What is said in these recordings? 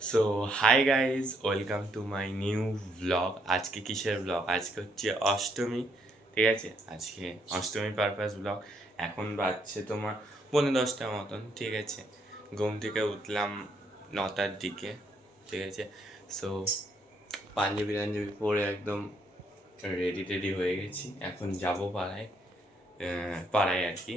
So hi guys, welcome to my new blog. আজকে কিসের blog? আজকে হচ্ছে অষ্টমী, ঠিক আছে? আজকে অষ্টমী পারপাস ব্লগ। এখন বাজছে তোমার 9:45 মতন, ঠিক আছে? ঘুম থেকে উঠলাম 9টার দিকে, ঠিক আছে? সো পাঞ্জাবি টাঞ্জাবি পরে একদম রেডি টেডি হয়ে গেছি। এখন যাব পাড়ায়, পাড়ায় আর কি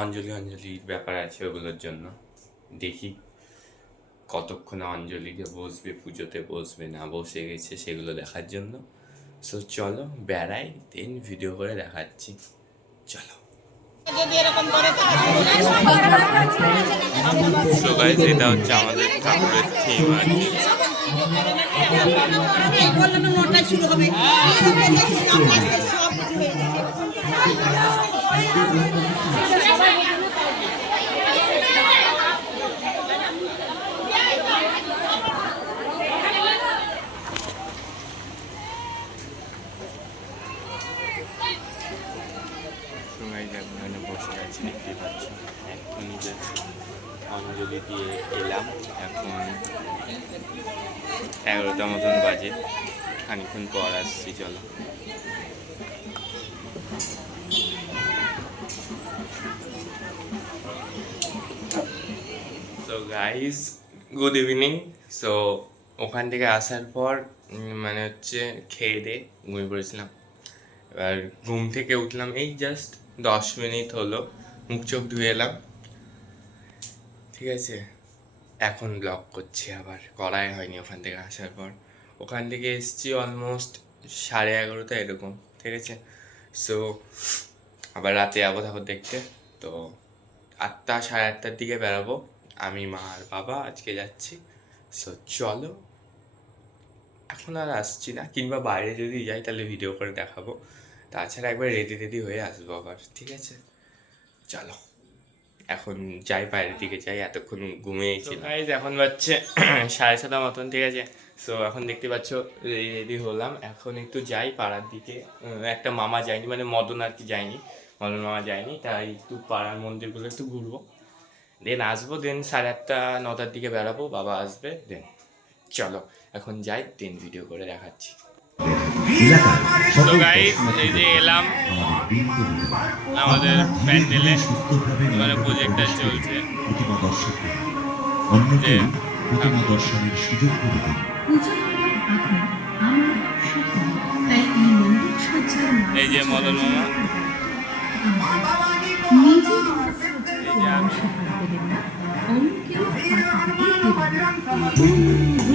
অঞ্জলির ব্যাপার আছে, ওগুলোর জন্য দেখি কতক্ষণে অঞ্জলিকে বসবে, পুজোতে বসবে না বসে গেছে সেগুলো দেখার জন্য। সো চলো বেড়াই, দেন ভিডিও করে দেখাচ্ছি। চলো। সো গাইস, এটা হচ্ছে আমাদের ঠাকুরের থিম আর কি। এখানে বসে আছি, দেখতে পাচ্ছি। এখন নিজের অঞ্জলি দিয়ে এলাম। এখন 11টা মতন বাজে, খানিক্ষণ পর আসছি। চলো। So guys, good evening. So ওখান থেকে আসার পর মানে হচ্ছে খেয়ে দিয়ে ঘুমিয়ে পড়েছিলাম। এবার ঘুম থেকে উঠলাম এই জাস্ট 10 মিনিট হলো, মুখ চোখ ধুয়ে এলাম, ঠিক আছে? এখন ব্লগ করছি, আবার করাই হয়নি ওখান থেকে আসার পর। ওখান থেকে এসছি অলমোস্ট 11:30 এরকম, ঠিক আছে? সো আবার রাতে যাবো ঠাকুর দেখতে। তো 8টা 8:30টার দিকে বেরাবো। আমি, মা আর বাবা আজকে যাচ্ছি। সো চলো, এখন আর আসছি না, কিংবা বাইরে যদি যাই তাহলে ভিডিও করে দেখাবো। তাছাড়া একবার রেডি রেডি হয়ে আসবো আবার, ঠিক আছে? চলো এখন যাই, বাইরের দিকে যাই, এতক্ষণ ঘুমিয়েছি। গাইজ এখন বাজছে 7:30 মতন, ঠিক আছে? সো এখন দেখতে পাচ্ছ রেডি হলাম, এখন একটু যাই পাড়ার দিকে। একটা মামা যায়নি, মানে মদন আর কি যায়নি, মদন মামা যায়নি, তাই একটু পাড়ার মন্দিরগুলো একটু ঘুরবো, দেন আসবো। দেন 8:30 9টার দিকে বেরাবো, বাবা আসবে। দেন চলো এখন যাই, দেন ভিডিও করে দেখাচ্ছি। তো গাইস, এই যে এলাম আমাদের প্যান্ডেলে, মানে প্রজেক্টটা চলছে, দর্শনের সুযোগ করে দিন। এই যে মদন মামা, এই যে আমি,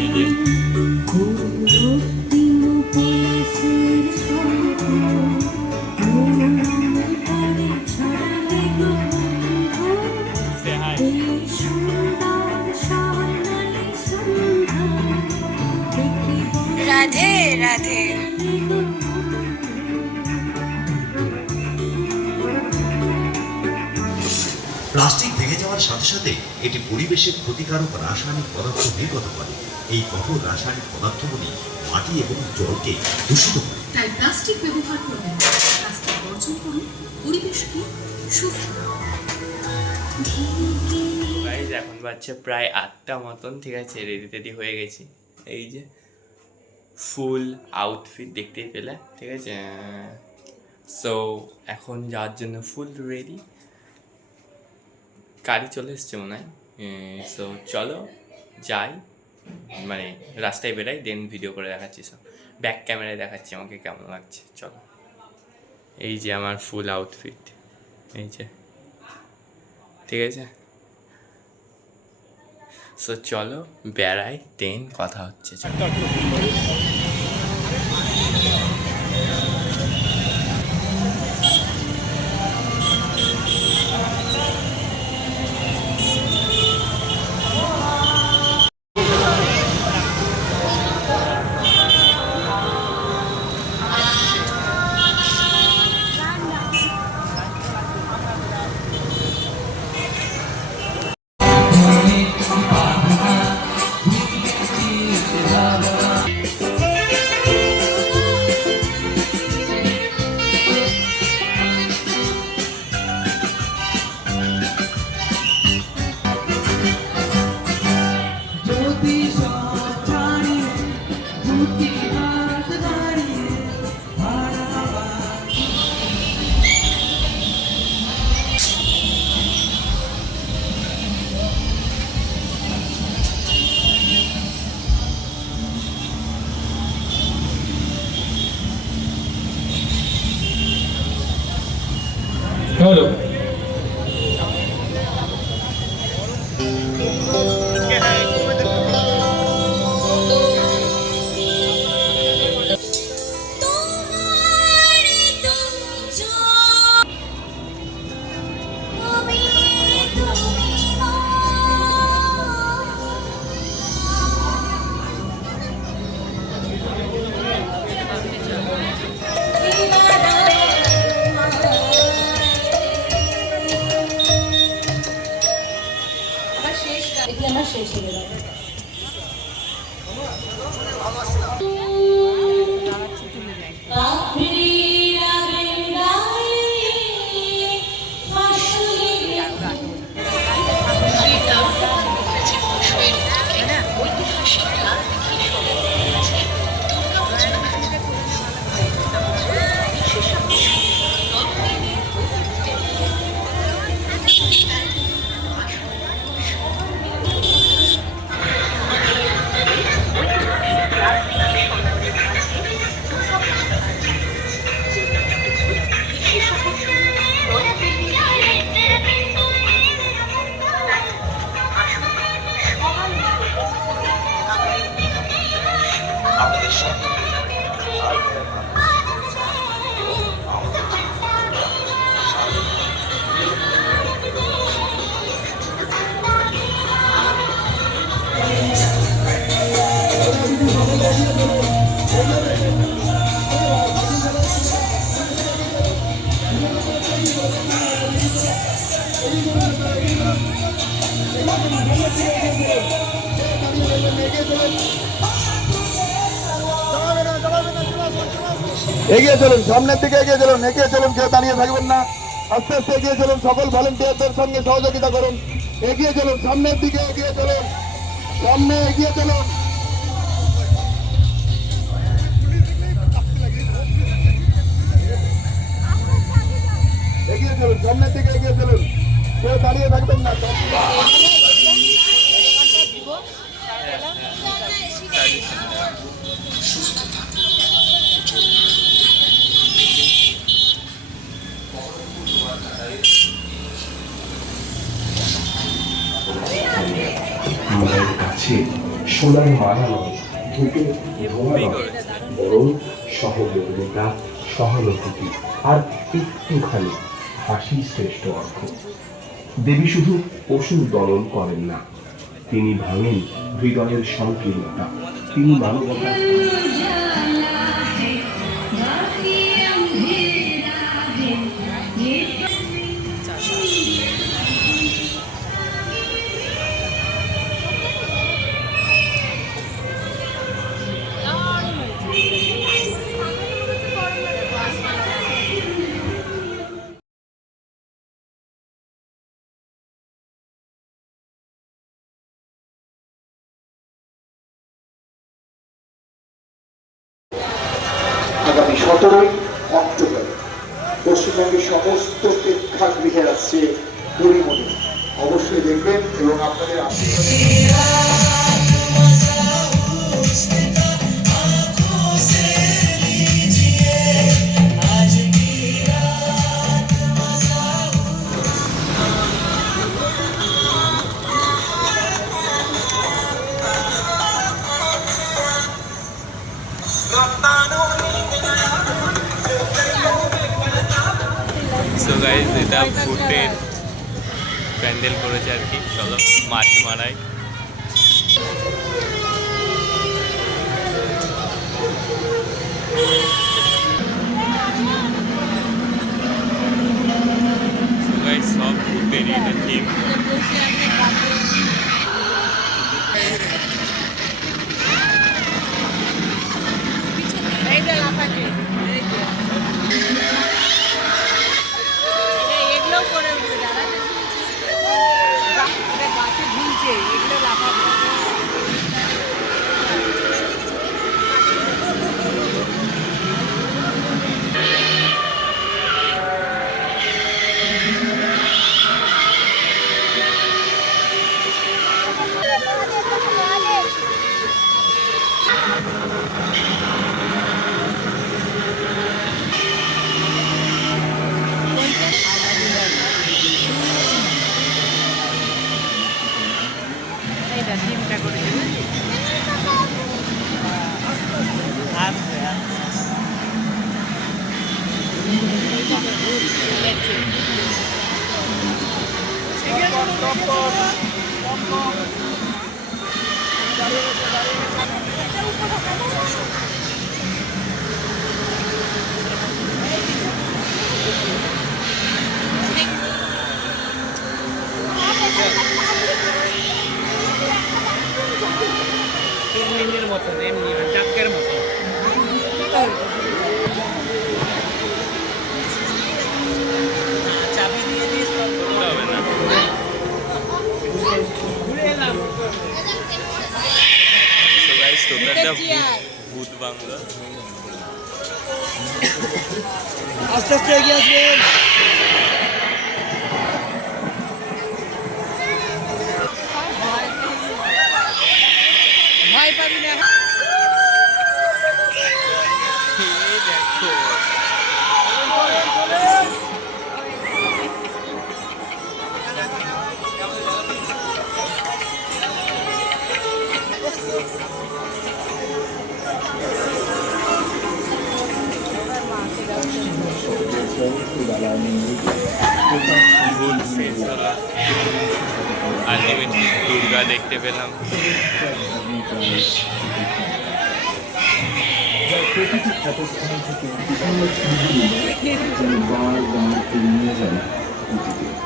এই যে রাধে রাধে। প্লাস্টিক ভেঙে যাওয়ার সাথে সাথে এটি পরিবেশের ক্ষতিকারক রাসায়নিক পদার্থ নির্গত করে। এই কঠোর রাসায়নিক পদার্থগুলি মাটি এবং জলকে দূষিত করে। তাই প্লাস্টিক ব্যবহার করবেন না, প্লাস্টিক বর্জন করুন, পরিবেশকে সুস্থ রাখুন। এখন বাজছে প্রায় 8টা মতন, ঠিক আছে? রেডি টেডি হয়ে গেছি, এই যে ফুল আউটফিট দেখতেই পেলে, ঠিক আছে? সো এখন যাওয়ার জন্য ফুল রেডি, গাড়ি চলে এসছে মনে হয়। সো চলো যাই, মানে রাস্তায় বেরাই, দেন ভিডিও করে দেখাচ্ছি। সব ব্যাক ক্যামেরায় দেখাচ্ছি আমাকে কেমন লাগছে। চলো, এই যে আমার ফুল আউটফিট, এই যে, ঠিক আছে? সো চলো বেড়াই, দেন কথা হচ্ছে। চলো। চলো। এগিয়ে চলুন, সামনের দিকে এগিয়ে চলুন, এগিয়ে চলুন, কেউ দাঁড়িয়ে থাকবেন না। আস্তে আস্তে এগিয়ে চলুন, সকল ভলেন্টিয়ারদের সঙ্গে সহযোগিতা করুন। এগিয়ে চলুন, সামনের দিকে এগিয়ে চলুন, সামনে এগিয়ে চলুন। এগিয়ে চলুন, সামনের দিকে এগিয়ে চলুন, কেউ দাঁড়িয়ে থাকবেন না। মায়ের কাছে সোনার মালা নয়, ধূপে ধোয়া নয়, বরং সহমর্মিতা, সহানুভূতি আর একটুখানি হাসি শ্রেষ্ঠ অর্থ। দেবী শুধু ওষুধ দলন করেন না, তিনি ভাঙেন হৃদয়ের সংকীর্ণতা, তিনি মানবতা। আগামী 17 অক্টোবর পশ্চিমবঙ্গের সমস্ত প্রেক্ষাগৃহে আসছে পরিমণি। অবশ্যই দেখবেন এবং আপনাদের সো গাইজ এটা ভূতের প্যান্ডেল করেছে আর কি। চলো মাছ মারাই। সো গাইজ সব ভূতেরই এটা থিম। এগুলো করে গাছে ঝুলছে, এগুলো So guys, totalটা ভূত বাংলো। আস্তে আস্তে এগিয়ে আসবেন। ভয় পাবি না। এই দেখো ভূত শেষ হলো, আলটিমেটলি দুর্গা দেখতে পেলাম। প্রতিটি ক্ষতস্থান থেকে বিভিন্ন স্মৃতিগুলো বারবার ফিরে নিয়ে যায় পৃথিবীতে।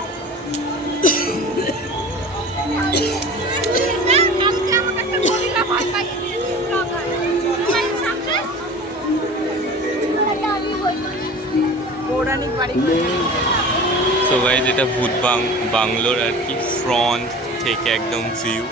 পৌরাণিক বাড়ি সো গাইজ এটা ভূত বাংলোর আর কি ফ্রন্ট থেকে একদম ভিউ।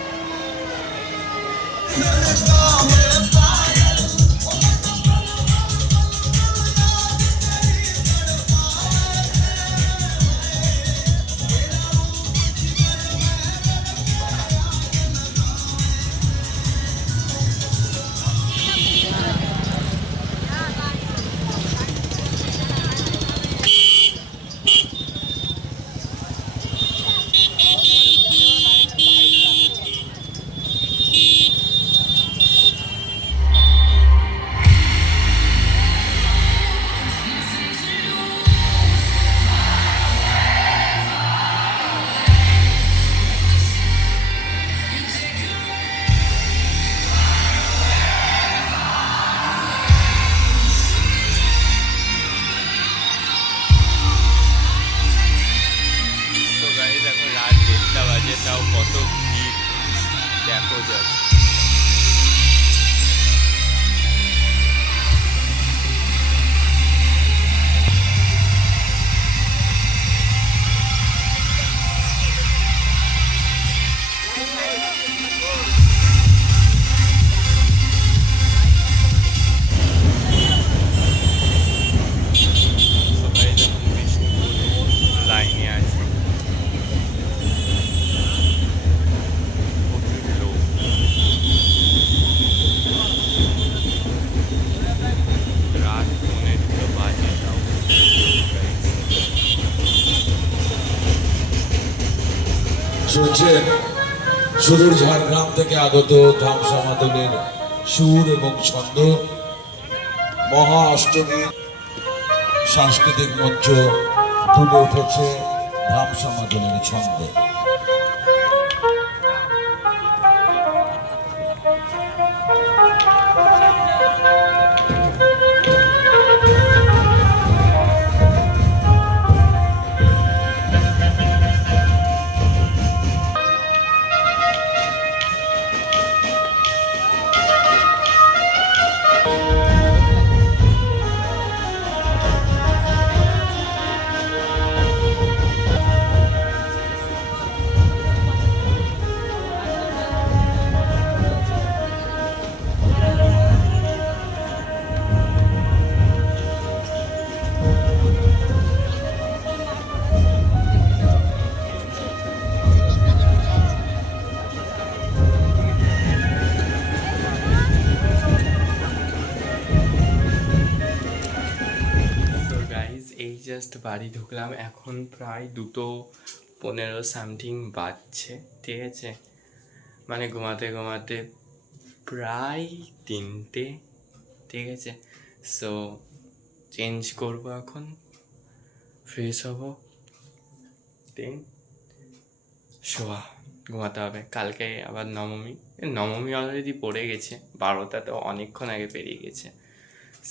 তো গাইজ এখন রাত 1টা বাজে, তাও কত ভিড় দেখো যাচ্ছে। সবাই যখন বিষ্ণুপুরে লাইনে আছে, প্রচুর লোক। রাত 1:30 বাজে, তাও শুনছেন সুদূর ঝাড়গ্রাম থেকে আগত ধাম সমাদনের সুর এবং ছন্দ। মহা অষ্টমীর সাংস্কৃতিক মঞ্চ তুলে উঠেছে ধাম সমাদনের ছন্দে। জাস্ট বাড়ি ঢুকলাম, এখন প্রায় 2:15 সামথিং বাজছে, ঠিক আছে, মানে ঘুমাতে ঘুমাতে প্রায় 3টে, ঠিক আছে। সো চেঞ্জ করবো এখন, ফ্রেশ হবো, দেন শোয়া, ঘুমাতে হবে। কালকে আবার নবমী। নবমী অলরেডি পড়ে গেছে, 12টা তো অনেকক্ষণ আগে পেরিয়ে গেছে।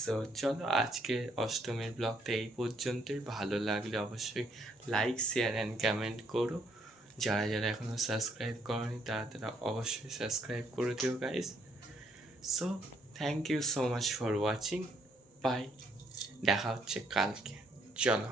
সো চলো আজকে অষ্টমীর ব্লগটা এই পর্যন্তই। ভালো লাগলে অবশ্যই লাইক, শেয়ার অ্যান্ড কমেন্ট করো। যারা যারা এখনও সাবস্ক্রাইব করনি তারা অবশ্যই সাবস্ক্রাইব করে দিও guys. So thank you so much for watching, bye. দেখা হচ্ছে কালকে, চলো।